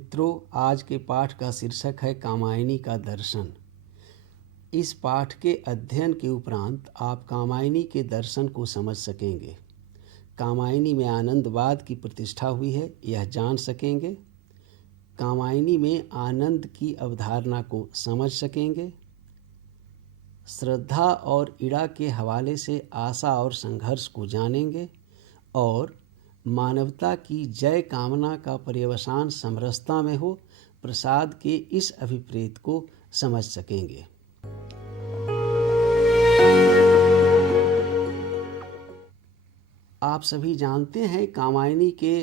मित्रों, आज के पाठ का शीर्षक है कामायनी का दर्शन। इस पाठ के अध्ययन के उपरांत आप कामायनी के दर्शन को समझ सकेंगे। कामायनी में आनंदवाद की प्रतिष्ठा हुई है, यह जान सकेंगे। कामायनी में आनंद की अवधारणा को समझ सकेंगे। श्रद्धा और इड़ा के हवाले से आशा और संघर्ष को जानेंगे और मानवता की जय कामना का पर्यवसान समरसता में हो, प्रसाद के इस अभिप्रेत को समझ सकेंगे। आप सभी जानते हैं, कामायनी के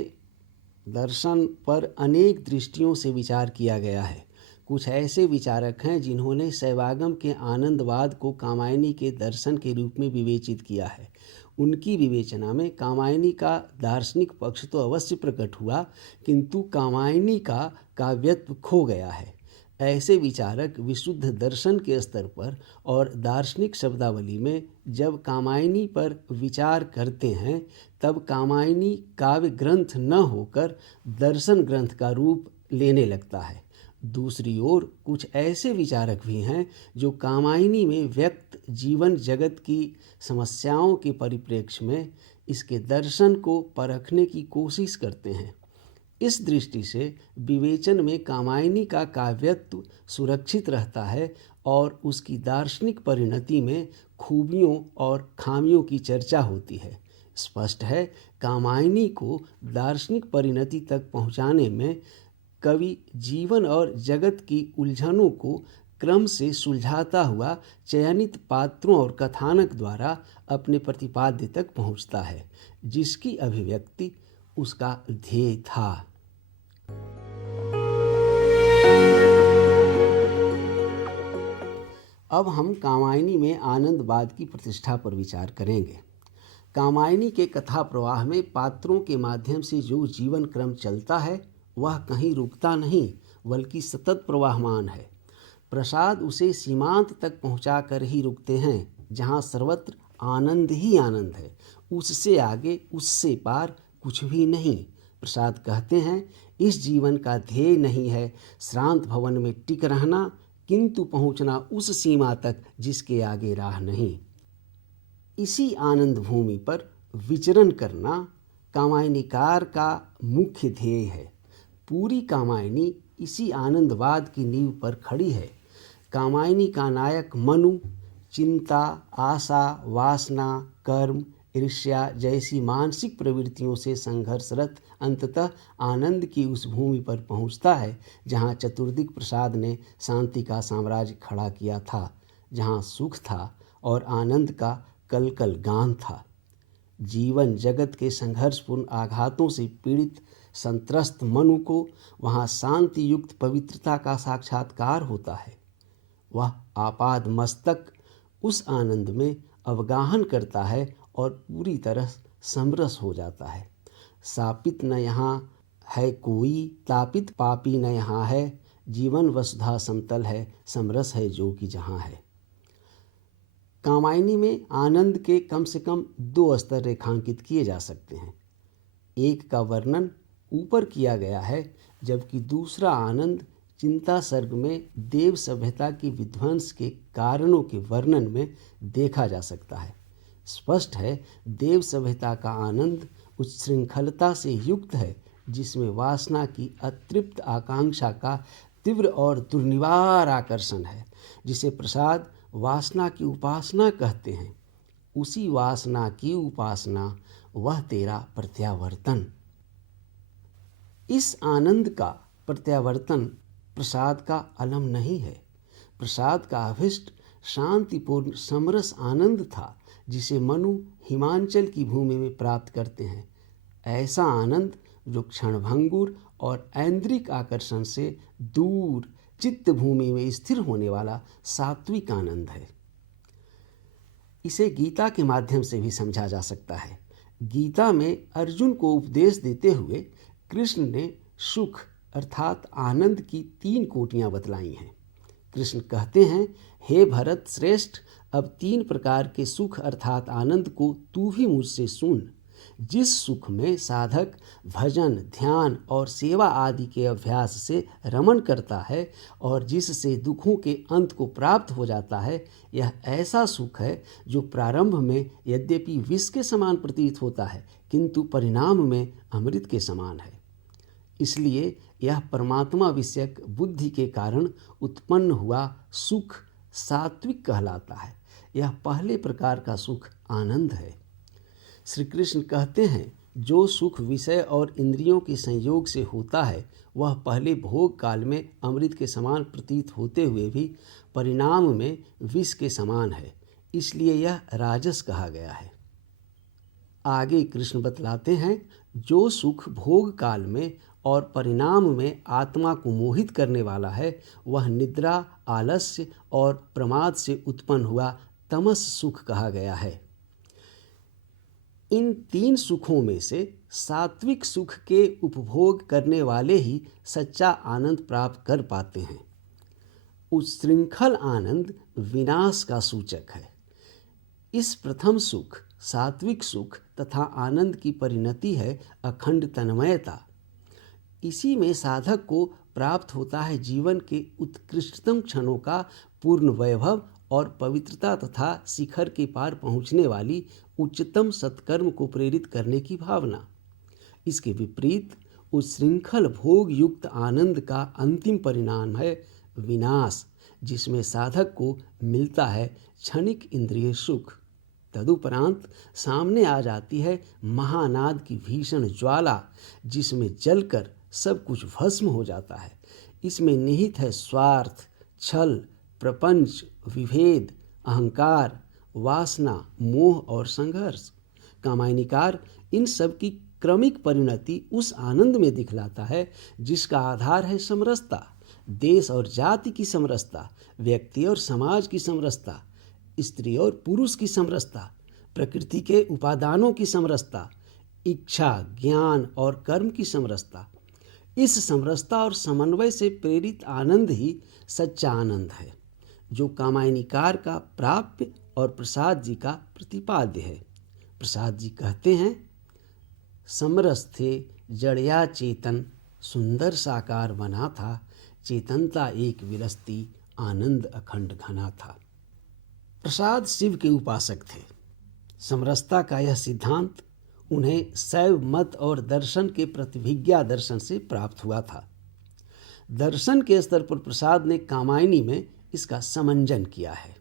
दर्शन पर अनेक दृष्टियों से विचार किया गया है। कुछ ऐसे विचारक हैं जिन्होंने शैवागम के आनंदवाद को कामायनी के दर्शन के रूप में विवेचित किया है। उनकी विवेचना में कामायनी का दार्शनिक पक्ष तो अवश्य प्रकट हुआ, किंतु कामायनी का काव्यत्व खो गया है। ऐसे विचारक विशुद्ध दर्शन के स्तर पर और दार्शनिक शब्दावली में जब कामायनी पर विचार करते हैं, तब कामायनी काव्य ग्रंथ न होकर दर्शन ग्रंथ का रूप लेने लगता है। दूसरी ओर कुछ ऐसे विचारक भी हैं जो कामायनी में व्यक्त जीवन जगत की समस्याओं के परिप्रेक्ष्य में इसके दर्शन को परखने की कोशिश करते हैं। इस दृष्टि से विवेचन में कामायनी का काव्यत्व सुरक्षित रहता है और उसकी दार्शनिक परिणति में खूबियों और खामियों की चर्चा होती है। स्पष्ट है, कामायनी को दार्शनिक परिणति तक पहुँचाने में कवि जीवन और जगत की उलझनों को क्रम से सुलझाता हुआ चयनित पात्रों और कथानक द्वारा अपने प्रतिपाद्य तक पहुँचता है, जिसकी अभिव्यक्ति उसका ध्येय था। अब हम कामायनी में आनंदवाद की प्रतिष्ठा पर विचार करेंगे। कामायनी के कथा प्रवाह में पात्रों के माध्यम से जो जीवन क्रम चलता है, वह कहीं रुकता नहीं, बल्कि सतत प्रवाहमान है। प्रसाद उसे सीमांत तक पहुंचा कर ही रुकते हैं, जहां सर्वत्र आनंद ही आनंद है। उससे आगे, उससे पार कुछ भी नहीं। प्रसाद कहते हैं, इस जीवन का ध्येय नहीं है श्रांत भवन में टिक रहना, किंतु पहुंचना उस सीमा तक जिसके आगे राह नहीं। इसी आनंद भूमि पर विचरण करना कामायनीकार का मुख्य ध्येय है। पूरी कामायनी इसी आनंदवाद की नींव पर खड़ी है। कामायनी का नायक मनु चिंता, आशा, वासना, कर्म, ईर्ष्या जैसी मानसिक प्रवृत्तियों से संघर्षरत अंततः आनंद की उस भूमि पर पहुंचता है जहां चतुर्दिक प्रसाद ने शांति का साम्राज्य खड़ा किया था, जहां सुख था और आनंद का कलकल गान था। जीवन जगत के संघर्षपूर्ण आघातों से पीड़ित संत्रस्त मनु को वहाँ शांति युक्त पवित्रता का साक्षात्कार होता है। वह आपाद मस्तक उस आनंद में अवगाहन करता है और पूरी तरह समरस हो जाता है। सापित न यहाँ है कोई, तापित पापी न यहाँ है, जीवन वसुधा समतल है, समरस है जो कि जहाँ है। कामायनी में आनंद के कम से कम 2 स्तर रेखांकित किए जा सकते हैं। एक का वर्णन ऊपर किया गया है, जबकि दूसरा आनंद चिंता सर्ग में देव सभ्यता के विध्वंस के कारणों के वर्णन में देखा जा सकता है। स्पष्ट है, देव सभ्यता का आनंद उस श्रृंखलता से युक्त है जिसमें वासना की अतृप्त आकांक्षा का तीव्र और दुर्निवार आकर्षण है, जिसे प्रसाद वासना की उपासना कहते हैं। उसी वासना की उपासना, वह तेरा प्रत्यावर्तन। इस आनंद का प्रत्यावर्तन प्रसाद का अलम नहीं है। प्रसाद का अभिष्ट शांतिपूर्ण समरस आनंद था, जिसे मनु हिमांचल की भूमि में प्राप्त करते हैं। ऐसा आनंद जो क्षणभंगुर और ऐन्द्रिक आकर्षण से दूर चित्त भूमि में स्थिर होने वाला सात्विक आनंद है। इसे गीता के माध्यम से भी समझा जा सकता है। गीता में अर्जुन को उपदेश देते हुए कृष्ण ने सुख अर्थात आनंद की 3 कोटियां बतलाई हैं। कृष्ण कहते हैं, हे भरत श्रेष्ठ, अब 3 प्रकार के सुख अर्थात आनंद को तू भी मुझसे सुन। जिस सुख में साधक भजन, ध्यान और सेवा आदि के अभ्यास से रमण करता है और जिससे दुखों के अंत को प्राप्त हो जाता है, यह ऐसा सुख है जो प्रारंभ में यद्यपि विष के समान प्रतीत होता है, किंतु परिणाम में अमृत के समान है। इसलिए यह परमात्मा विषयक बुद्धि के कारण उत्पन्न हुआ सुख सात्विक कहलाता है। यह पहले प्रकार का सुख आनंद है। श्री कृष्ण कहते हैं, जो सुख विषय और इंद्रियों के संयोग से होता है वह पहले भोग काल में अमृत के समान प्रतीत होते हुए भी परिणाम में विष के समान है, इसलिए यह राजस कहा गया है। आगे कृष्ण बतलाते हैं, जो सुख भोग काल में और परिणाम में आत्मा को मोहित करने वाला है वह निद्रा, आलस्य और प्रमाद से उत्पन्न हुआ तमस सुख कहा गया है। इन तीन सुखों में से सात्विक सुख के उपभोग करने वाले ही सच्चा आनंद प्राप्त कर पाते हैं। उच्छृंखल आनंद विनाश का सूचक है। इस प्रथम सुख सात्विक सुख तथा आनंद की परिणति है अखंड तन्मयता। इसी में साधक को प्राप्त होता है जीवन के उत्कृष्टतम क्षणों का पूर्ण वैभव और पवित्रता तथा शिखर के पार पहुंचने वाली उच्चतम सत्कर्म को प्रेरित करने की भावना। इसके विपरीत उच्छृंखल भोग युक्त आनंद का अंतिम परिणाम है विनाश, जिसमें साधक को मिलता है क्षणिक इंद्रिय सुख। तदुपरांत सामने आ जाती है महानाद की भीषण ज्वाला, जिसमें जलकर सब कुछ भस्म हो जाता है। इसमें निहित है स्वार्थ, छल, प्रपंच, विभेद, अहंकार, वासना, मोह और संघर्ष। कामायनिकार इन सब की क्रमिक परिणति उस आनंद में दिखलाता है जिसका आधार है समरसता, देश और जाति की समरसता, व्यक्ति और समाज की समरसता, स्त्री और पुरुष की समरसता, प्रकृति के उपादानों की समरसता, इच्छा, ज्ञान और कर्म की समरसता। इस समरसता और समन्वय से प्रेरित आनंद ही सच्चा आनंद है, जो कामायनिकार का प्राप्य और प्रसाद जी का प्रतिपाद्य है। प्रसाद जी कहते हैं, समरस थे जड़या चेतन, सुंदर साकार बना था, चेतनता एक विलसती, आनंद अखंड घना था। प्रसाद शिव के उपासक थे। समरसता का यह सिद्धांत उन्हें शैव मत और दर्शन के प्रतिभिज्ञा दर्शन से प्राप्त हुआ था। दर्शन के स्तर पर प्रसाद ने कामायनी में इसका समंजन किया है।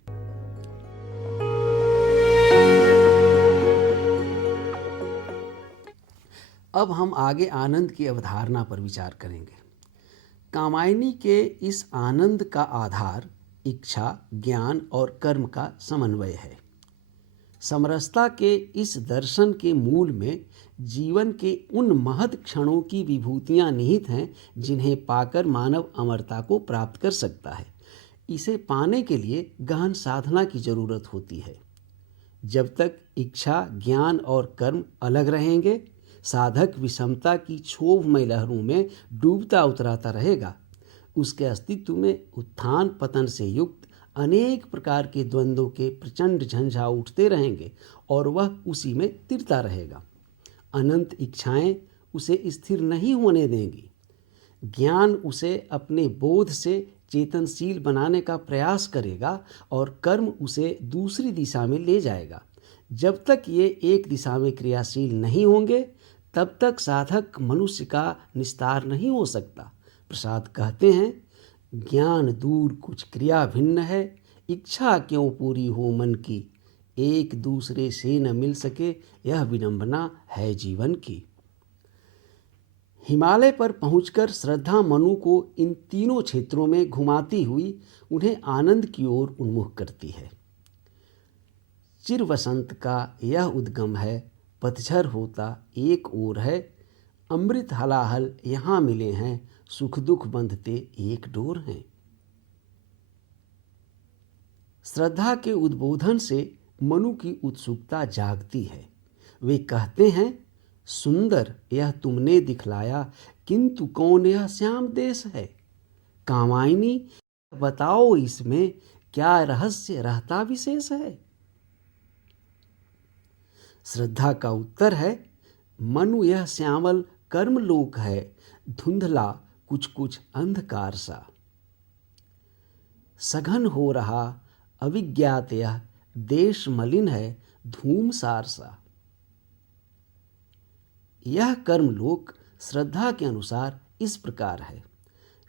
अब हम आगे आनंद की अवधारणा पर विचार करेंगे। कामायनी के इस आनंद का आधार इच्छा, ज्ञान और कर्म का समन्वय है। समरसता के इस दर्शन के मूल में जीवन के उन महत् क्षणों की विभूतियां निहित हैं जिन्हें पाकर मानव अमरता को प्राप्त कर सकता है। इसे पाने के लिए गहन साधना की जरूरत होती है। जब तक इच्छा, ज्ञान और कर्म अलग रहेंगे, साधक विषमता की क्षोभमय लहरों में डूबता उतराता रहेगा। उसके अस्तित्व में उत्थान पतन से युक्त अनेक प्रकार के द्वंद्वों के प्रचंड झंझा उठते रहेंगे और वह उसी में तिरता रहेगा। अनंत इच्छाएं उसे स्थिर नहीं होने देंगी। ज्ञान उसे अपने बोध से चेतनशील बनाने का प्रयास करेगा और कर्म उसे दूसरी दिशा में ले जाएगा। जब तक ये एक दिशा में क्रियाशील नहीं होंगे, तब तक साधक मनुष्य का निस्तार नहीं हो सकता। प्रसाद कहते हैं, ज्ञान दूर कुछ क्रिया भिन्न है, इच्छा क्यों पूरी हो मन की, एक दूसरे से न मिल सके, यह विडंबना है जीवन की। हिमालय पर पहुंचकर श्रद्धा मनु को इन तीनों क्षेत्रों में घुमाती हुई उन्हें आनंद की ओर उन्मुख करती है। चिर वसंत का यह उद्गम है, पतझर होता एक ओर है, अमृत हलाहल यहाँ मिले हैं, सुख दुख बंधते एक डोर हैं। श्रद्धा के उद्बोधन से मनु की उत्सुकता जागती है। वे कहते हैं, सुंदर यह तुमने दिखलाया, किंतु कौन यह श्याम देश है? कामायनी बताओ, इसमें क्या रहस्य रहता विशेष है? श्रद्धा का उत्तर है, मनु यह श्यामल कर्मलोक है, धुंधला कुछ कुछ अंधकार सा। सघन हो रहा अविज्ञात यह देश मलिन है, धूमसार सा। यह कर्मलोक श्रद्धा के अनुसार इस प्रकार है।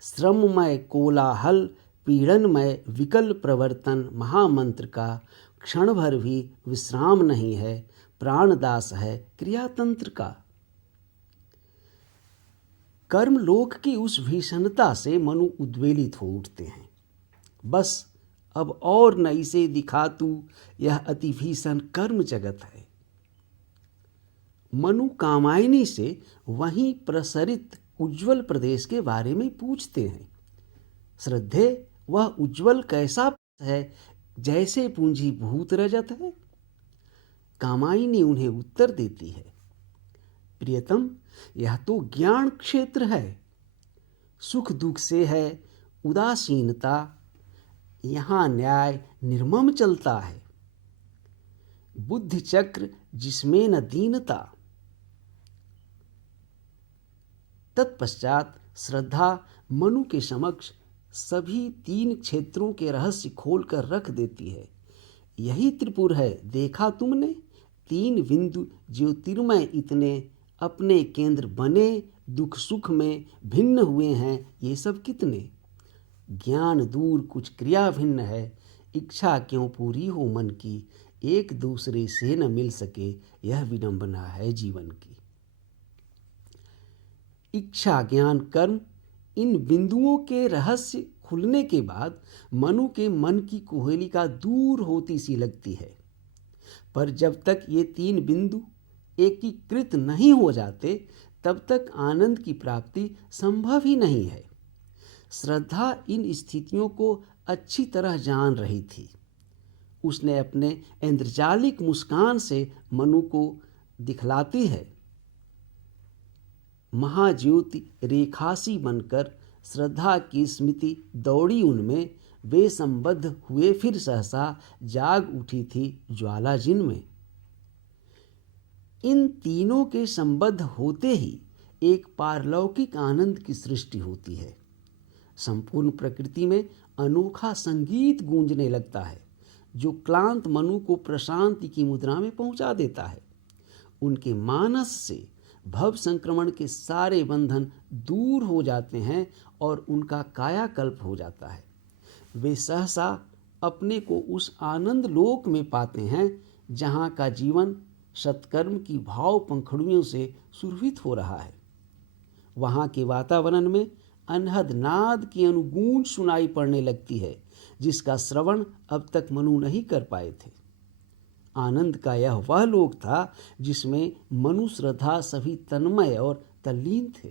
श्रममय कोलाहल, पीड़नमय विकल प्रवर्तन महामंत्र का क्षण भर भी विश्राम नहीं है, प्राणदास है क्रियातंत्र का। कर्मलोक की उस भीषणता से मनु उद्वेलित हो उठते हैं। बस अब और न इसे दिखा तू, यह अति भीषण कर्म जगत है। मनु कामायनी से वहीं प्रसरित उज्ज्वल प्रदेश के बारे में पूछते हैं। श्रद्धे, वह उज्ज्वल कैसा है, जैसे पूंजीभूत रजत है? कामायनी उन्हें उत्तर देती है, प्रियतम, यह तो ज्ञान क्षेत्र है। सुख दुख से है उदासीनता, यहाँ न्याय निर्मम चलता है। बुद्धि चक्र जिसमें न दीनता। तत्पश्चात श्रद्धा मनु के समक्ष सभी 3 क्षेत्रों के रहस्य खोलकर रख देती है। यही त्रिपुर है, देखा तुमने? 3 बिंदु ज्योतिर्मय इतने अपने केंद्र बने, दुख सुख में भिन्न हुए हैं, ये सब कितने? ज्ञान दूर कुछ क्रिया भिन्न है, इच्छा क्यों पूरी हो मन की, एक दूसरे से न मिल सके, यह विडंबना है जीवन की। इच्छा ज्ञान कर्म, इन बिंदुओं के रहस्य खुलने के बाद मनु के मन की कुहेलिका दूर होती सी लगती है। पर जब तक ये 3 बिंदु एकीकृत नहीं हो जाते, तब तक आनंद की प्राप्ति संभव ही नहीं है। श्रद्धा इन स्थितियों को अच्छी तरह जान रही थी। उसने अपने इंद्रजालिक मुस्कान से मनु को दिखलाती है। महाज्योति रेखासी बनकर श्रद्धा की स्मृति दौड़ी उनमें, वे संबद्ध हुए फिर सहसा, जाग उठी थी ज्वाला जिनमें। इन तीनों के संबद्ध होते ही एक पारलौकिक आनंद की सृष्टि होती है। संपूर्ण प्रकृति में अनोखा संगीत गूंजने लगता है, जो क्लांत मनु को प्रशांति की मुद्रा में पहुंचा देता है। उनके मानस से भव संक्रमण के सारे बंधन दूर हो जाते हैं और उनका कायाकल्प हो जाता है। वे सहसा अपने को उस आनंद लोक में पाते हैं, जहाँ का जीवन सत्कर्म की भाव पंखुड़ियों से सुरभित हो रहा है। वहाँ के वातावरण में अनहद नाद की अनुगूंज सुनाई पड़ने लगती है, जिसका श्रवण अब तक मनु नहीं कर पाए थे। आनंद का यह वह लोक था जिसमें मनु श्रद्धा सभी तन्मय और तल्लीन थे।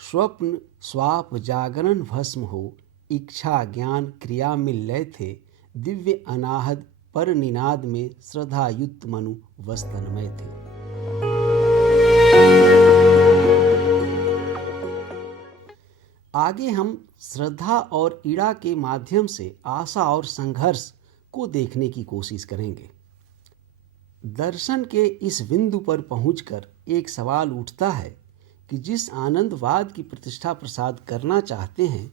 स्वप्न स्वाप जागरण भस्म हो, इच्छा ज्ञान क्रिया में लय थे, दिव्य अनाहद पर निनाद में श्रद्धा युक्त मनु वस्तन्मय थे। आगे हम श्रद्धा और ईड़ा के माध्यम से आशा और संघर्ष को देखने की कोशिश करेंगे। दर्शन के इस बिंदु पर पहुंचकर एक सवाल उठता है कि जिस आनंदवाद की प्रतिष्ठा प्रसाद करना चाहते हैं,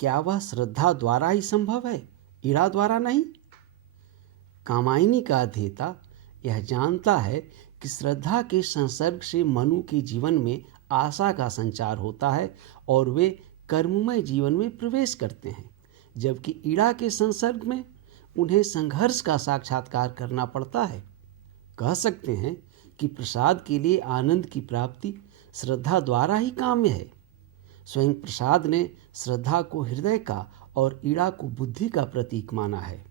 क्या वह श्रद्धा द्वारा ही संभव है, ईड़ा द्वारा नहीं? कामायनी का अध्येता यह जानता है कि श्रद्धा के संसर्ग से मनु के जीवन में आशा का संचार होता है और वे कर्ममय जीवन में प्रवेश करते हैं, जबकि ईड़ा के संसर्ग में उन्हें संघर्ष का साक्षात्कार करना पड़ता है। कह सकते हैं कि प्रसाद के लिए आनंद की प्राप्ति श्रद्धा द्वारा ही काम्य है। स्वयं प्रसाद ने श्रद्धा को हृदय का और ईड़ा को बुद्धि का प्रतीक माना है।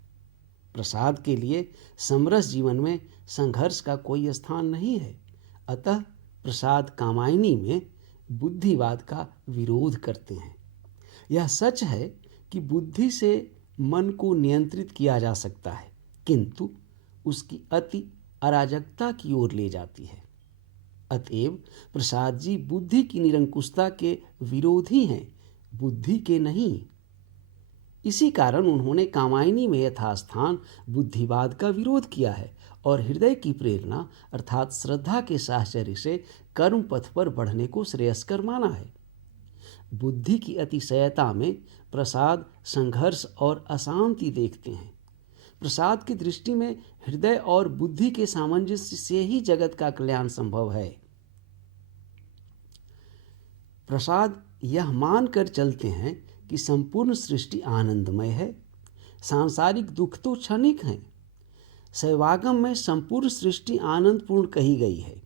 प्रसाद के लिए समरस जीवन में संघर्ष का कोई स्थान नहीं है। अतः प्रसाद कामायनी में बुद्धिवाद का विरोध करते हैं। यह सच है कि बुद्धि से मन को नियंत्रित किया जा सकता है, किंतु उसकी अति अराजकता की ओर ले जाती है। अतएव प्रसाद जी बुद्धि की निरंकुशता के विरोधी हैं, बुद्धि के नहीं। इसी कारण उन्होंने कामायनी में यथास्थान बुद्धिवाद का विरोध किया है और हृदय की प्रेरणा अर्थात श्रद्धा के साहचर्य से कर्म पथ पर बढ़ने को श्रेयस्कर माना है। बुद्धि की अतिशयता में प्रसाद संघर्ष और अशांति देखते हैं। प्रसाद की दृष्टि में हृदय और बुद्धि के सामंजस्य से ही जगत का कल्याण संभव है। प्रसाद यह मानकर चलते हैं कि संपूर्ण सृष्टि आनंदमय है, सांसारिक दुख तो क्षणिक हैं। शैवागम में संपूर्ण सृष्टि आनंदपूर्ण कही गई है।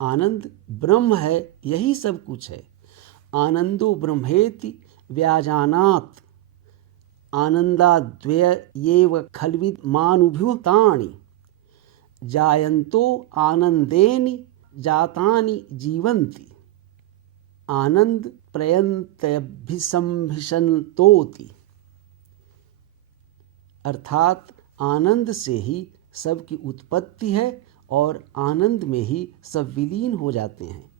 आनंद ब्रह्म है, यही सब कुछ है। आनंदो ब्रह्मेति व्याजानात् आनंदाद्वयेव खल्विद्मानुभूतानि जायन्तो आनंदेन जातानि जीवन्ति आनंद प्रयन्तभिसंभिषन्तोति। अर्थात आनंद से ही सबकी उत्पत्ति है और आनंद में ही सब विलीन हो जाते हैं।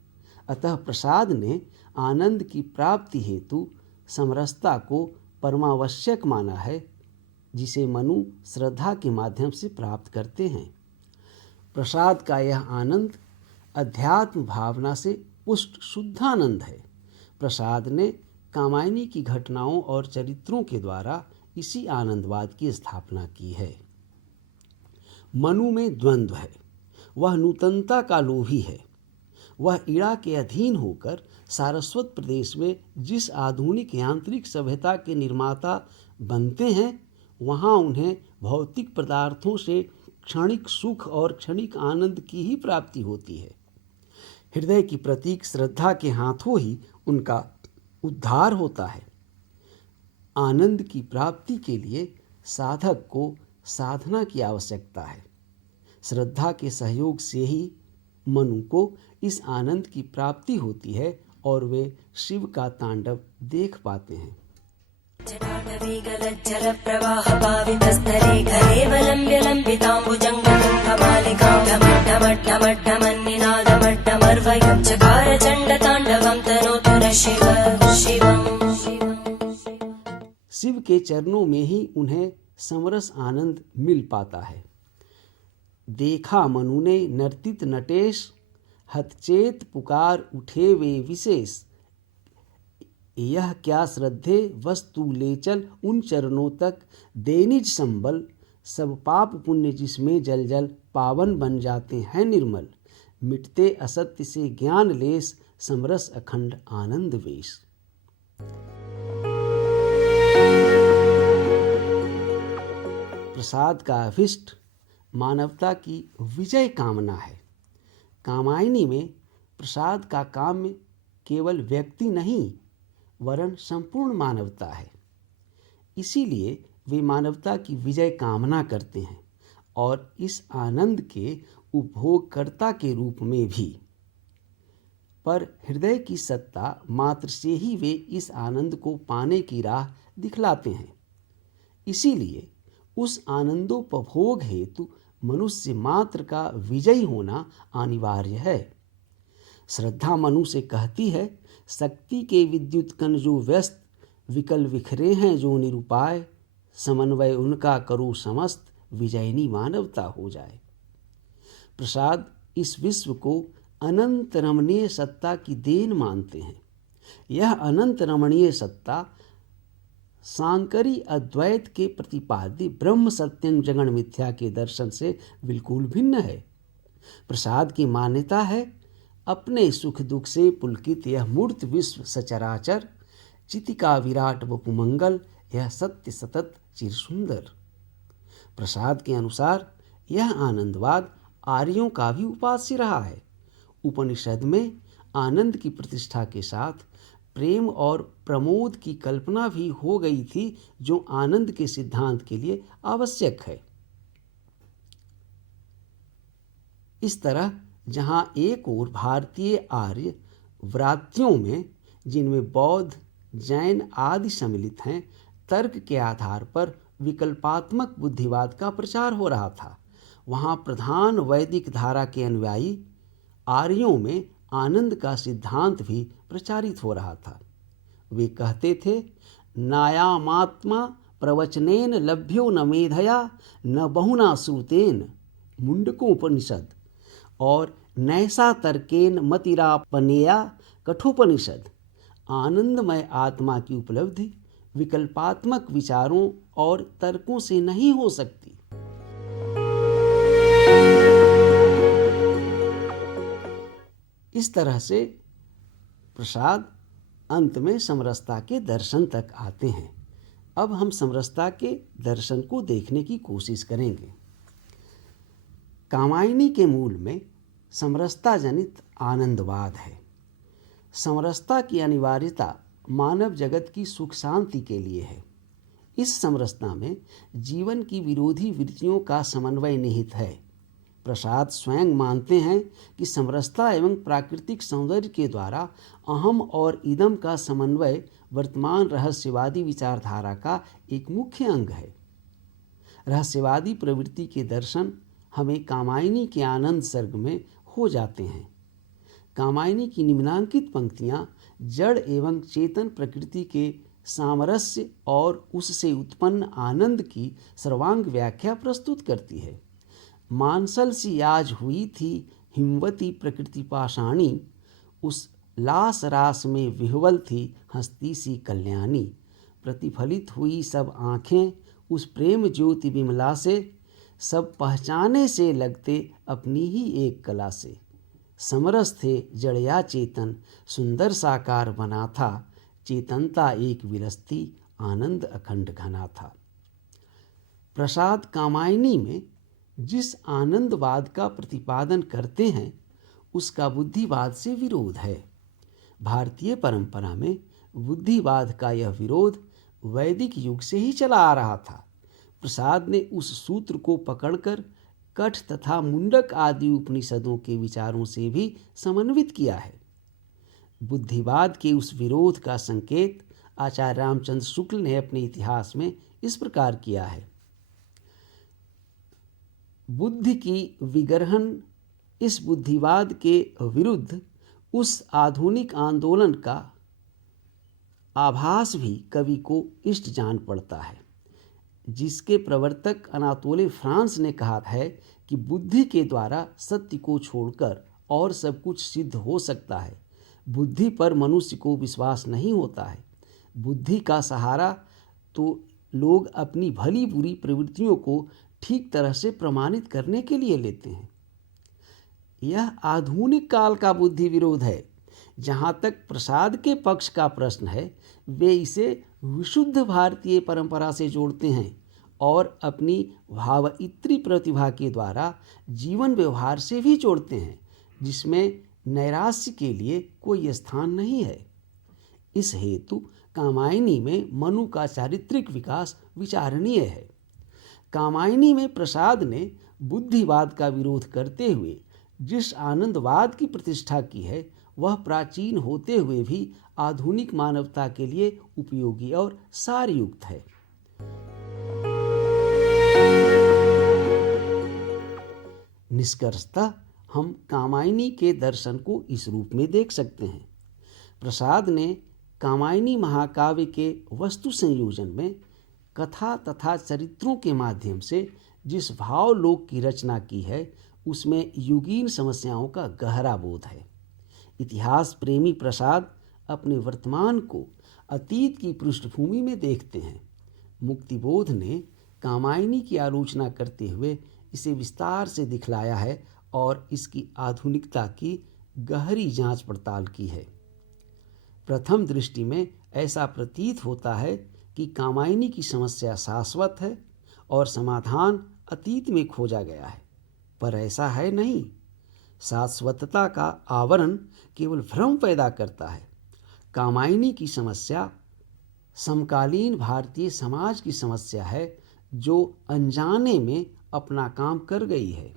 अतः प्रसाद ने आनंद की प्राप्ति हेतु समरसता को परमावश्यक माना है, जिसे मनु श्रद्धा के माध्यम से प्राप्त करते हैं। प्रसाद का यह आनंद अध्यात्म भावना से पुष्ट शुद्धानंद है। प्रसाद ने कामायनी की घटनाओं और चरित्रों के द्वारा इसी आनंदवाद की स्थापना की है। मनु में द्वंद्व है। वह नूतनता का लोभी है। वह ईड़ा के अधीन होकर सारस्वत प्रदेश में जिस आधुनिक यांत्रिक सभ्यता के निर्माता बनते हैं, वहाँ उन्हें भौतिक पदार्थों से क्षणिक सुख और क्षणिक आनंद की ही प्राप्ति होती है। हृदय की प्रतीक श्रद्धा के हाथों ही उनका उद्धार होता है। आनंद की प्राप्ति के लिए साधक को साधना की आवश्यकता है। श्रद्धा के सहयोग से ही मनु को इस आनंद की प्राप्ति होती है और वे शिव का तांडव देख पाते हैं। शिव के चरणों में ही उन्हें समरस आनंद मिल पाता है। देखा मनु ने नर्तित नटेश, हतचेत पुकार उठे वे विशेष। यह क्या श्रद्धे वस्तु ले चल उन चरणों तक, देनिज संबल सब पाप पुण्य जिसमें जल जल पावन बन जाते हैं निर्मल। मिटते असत्य से ज्ञान लेस, समरस अखंड आनंद वेश। प्रसाद का अभिष्ट मानवता की विजय कामना है। कामायनी में प्रसाद का काम्य केवल व्यक्ति नहीं वरन संपूर्ण मानवता है। इसीलिए वे मानवता की विजय कामना करते हैं और इस आनंद के उपभोगकर्ता के रूप में भी। पर हृदय की सत्ता मात्र से ही वे इस आनंद को पाने की राह दिखलाते हैं। इसीलिए उस आनंदोपभोग हेतु मनुष्य मात्र का विजयी होना अनिवार्य है। श्रद्धा मनु से कहती है, शक्ति के विद्युत कण जो व्यस्त, विकल विखरे हैं जो निरुपाय, समन्वय उनका करो समस्त, विजयनी मानवता हो जाए। प्रसाद इस विश्व को अनंत रमणीय सत्ता की देन मानते हैं। यह अनंत रमणीय सत्ता सांकरी अद्वैत के प्रतिपाद्य ब्रह्म सत्यं जगन मिथ्या के दर्शन से बिल्कुल भिन्न है। प्रसाद की मान्यता है, अपने सुख दुख से पुलकित यह मूर्त विश्व सचराचर, चितिका विराट वपुमंगल, यह सत्य सतत चिर सुंदर। प्रसाद के अनुसार यह आनंदवाद आर्यों का भी उपास्य रहा है। उपनिषद में आनंद की प्रतिष्ठा के साथ प्रेम और प्रमोद की कल्पना भी हो गई थी, जो आनंद के सिद्धांत के लिए आवश्यक है। इस तरह जहां एक ओर भारतीय आर्य व्रात्यों में, जिनमें बौद्ध जैन आदि सम्मिलित हैं, तर्क के आधार पर विकल्पात्मक बुद्धिवाद का प्रचार हो रहा था, वहां प्रधान वैदिक धारा के अनुयायी आर्यों में आनंद का सिद्धांत भी प्रचारित हो रहा था। वे कहते थे, नायामात्मा प्रवचनेन लभ्यो न मेधया न बहुना श्रुतेन, मुंडकोपनिषद और नैसा तर्केन मतिरापनेया कठोपनिषद आनंदमय आत्मा की उपलब्धि विकल्पात्मक विचारों और तर्कों से नहीं हो सकती। इस तरह से प्रसाद अंत में समरसता के दर्शन तक आते हैं। अब हम समरसता के दर्शन को देखने की कोशिश करेंगे। कामायनी के मूल में समरसता जनित आनंदवाद है। समरसता की अनिवार्यता मानव जगत की सुख शांति के लिए है। इस समरसता में जीवन की विरोधी वृत्तियों का समन्वय निहित है। प्रसाद स्वयं मानते हैं कि समरसता एवं प्राकृतिक सौंदर्य के द्वारा अहम और इदम का समन्वय वर्तमान रहस्यवादी विचारधारा का एक मुख्य अंग है। रहस्यवादी प्रवृत्ति के दर्शन हमें कामायनी के आनंद सर्ग में हो जाते हैं। कामायनी की निम्नांकित पंक्तियां जड़ एवं चेतन प्रकृति के सामरस्य और उससे उत्पन्न आनंद की सर्वांग व्याख्या प्रस्तुत करती है। मानसल सी आज हुई थी हिमवती प्रकृति पाषाणी, उस लास रास में विह्वल थी हस्ती सी कल्याणी। प्रतिफलित हुई सब आँखें उस प्रेम ज्योति विमला से, सब पहचाने से लगते अपनी ही एक कला से। समरस थे जड़ या चेतन, सुंदर साकार बना था, चेतनता एक विलसती, आनंद अखंड घना था। प्रसाद कामायनी में जिस आनंदवाद का प्रतिपादन करते हैं उसका बुद्धिवाद से विरोध है। भारतीय परंपरा में बुद्धिवाद का यह विरोध वैदिक युग से ही चला आ रहा था। प्रसाद ने उस सूत्र को पकड़कर कठ तथा मुंडक आदि उपनिषदों के विचारों से भी समन्वित किया है। बुद्धिवाद के उस विरोध का संकेत आचार्य रामचंद्र शुक्ल ने अपने इतिहास में इस प्रकार किया है। बुद्धि की विग्रहण इस बुद्धिवाद के विरुद्ध उस आधुनिक आंदोलन का आभास भी कवि को इष्ट जान पड़ता है, जिसके प्रवर्तक अनातोले फ्रांस ने कहा है कि बुद्धि के द्वारा सत्य को छोड़कर और सब कुछ सिद्ध हो सकता है। बुद्धि पर मनुष्य को विश्वास नहीं होता है। बुद्धि का सहारा तो लोग अपनी भली बुरी प्रवृत्तियों को ठीक तरह से प्रमाणित करने के लिए लेते हैं। यह आधुनिक काल का बुद्धि विरोध है। जहाँ तक प्रसाद के पक्ष का प्रश्न है, वे इसे विशुद्ध भारतीय परंपरा से जोड़ते हैं और अपनी भावइत्री प्रतिभा के द्वारा जीवन व्यवहार से भी जोड़ते हैं, जिसमें नैराश्य के लिए कोई स्थान नहीं है। इस हेतु कामायनी में मनु का चारित्रिक विकास विचारणीय है। कामायनी में प्रसाद ने बुद्धिवाद का विरोध करते हुए जिस आनंदवाद की प्रतिष्ठा की है, वह प्राचीन होते हुए भी आधुनिक मानवता के लिए उपयोगी और सारयुक्त है। निष्कर्षतः हम कामायनी के दर्शन को इस रूप में देख सकते हैं। प्रसाद ने कामायनी महाकाव्य के वस्तु संयोजन में कथा तथा चरित्रों के माध्यम से जिस भावलोक की रचना की है, उसमें युगीन समस्याओं का गहरा बोध है। इतिहास प्रेमी प्रसाद अपने वर्तमान को अतीत की पृष्ठभूमि में देखते हैं। मुक्तिबोध ने कामायनी की आलोचना करते हुए इसे विस्तार से दिखलाया है और इसकी आधुनिकता की गहरी जांच पड़ताल की है। प्रथम दृष्टि में ऐसा प्रतीत होता है कि कामायनी की समस्या शाश्वत है और समाधान अतीत में खोजा गया है, पर ऐसा है नहीं। शाश्वतता का आवरण केवल भ्रम पैदा करता है। कामायनी की समस्या समकालीन भारतीय समाज की समस्या है, जो अनजाने में अपना काम कर गई है।